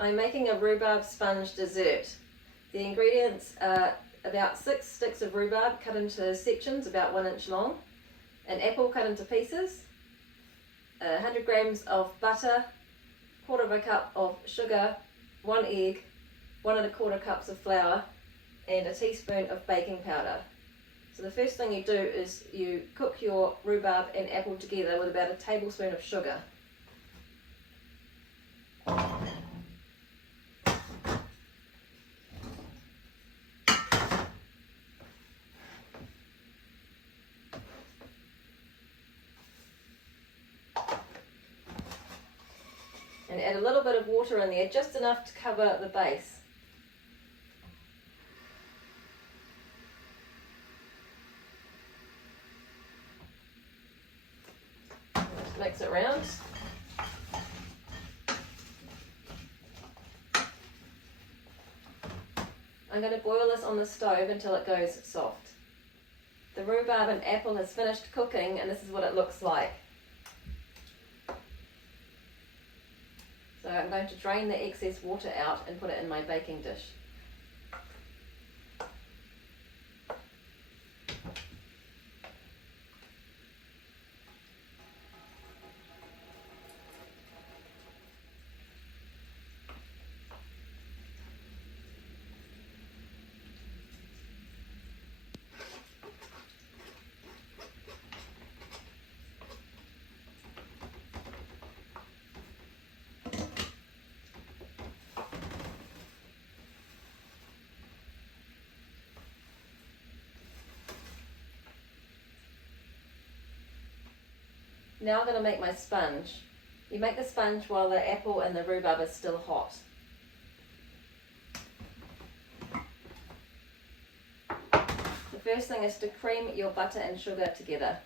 I'm making a rhubarb sponge dessert. The ingredients are about 6 sticks of rhubarb cut into sections about 1 inch long, an apple cut into pieces, 100 grams of butter, 1/4 cup of sugar, 1 egg, 1 1/4 cups of flour, and a teaspoon of baking powder. So the first thing you do is you cook your rhubarb and apple together with about a tablespoon of sugar. And add a little bit of water in there, just enough to cover the base. Mix it around. I'm going to boil this on the stove until it goes soft. The rhubarb and apple has finished cooking, and this is what it looks like. So I'm going to drain the excess water out and put it in my baking dish. Now I'm going to make my sponge. You make the sponge while the apple and the rhubarb is still hot. The first thing is to cream your butter and sugar together.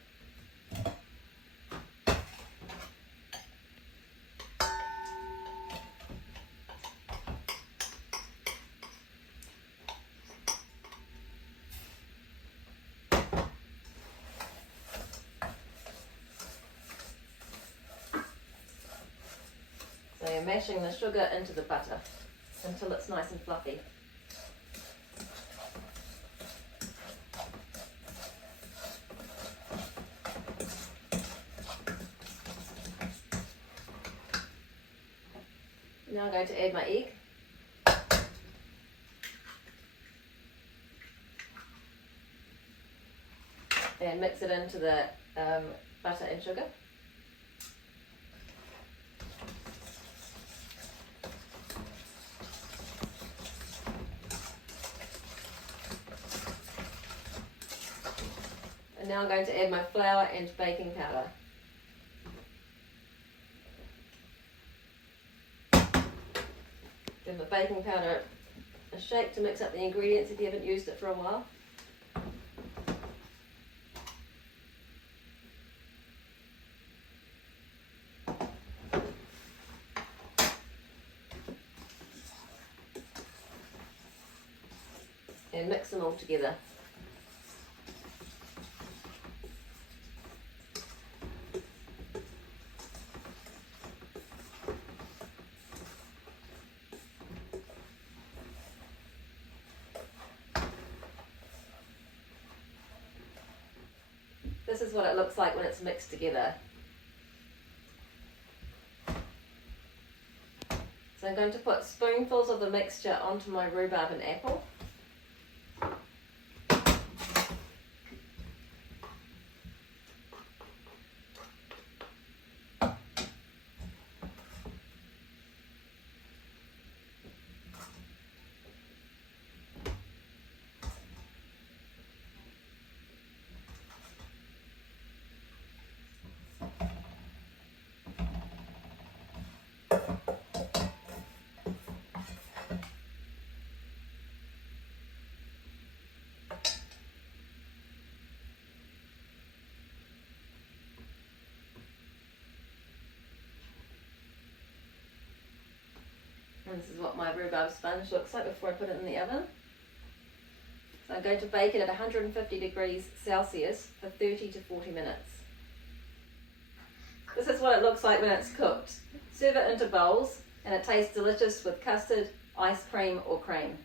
So you're mashing the sugar into the butter until it's nice and fluffy. Now I'm going to add my egg. And mix it into the butter and sugar. And now I'm going to add my flour and baking powder. Give the baking powder a shake to mix up the ingredients if you haven't used it for a while. And mix them all together. This is what it looks like when it's mixed together. So I'm going to put spoonfuls of the mixture onto my rhubarb and apple. And this is what my rhubarb sponge looks like before I put it in the oven. So I'm going to bake it at 150 degrees Celsius for 30 to 40 minutes. This is what it looks like when it's cooked. Serve it into bowls. and it tastes delicious with custard, ice cream or cream.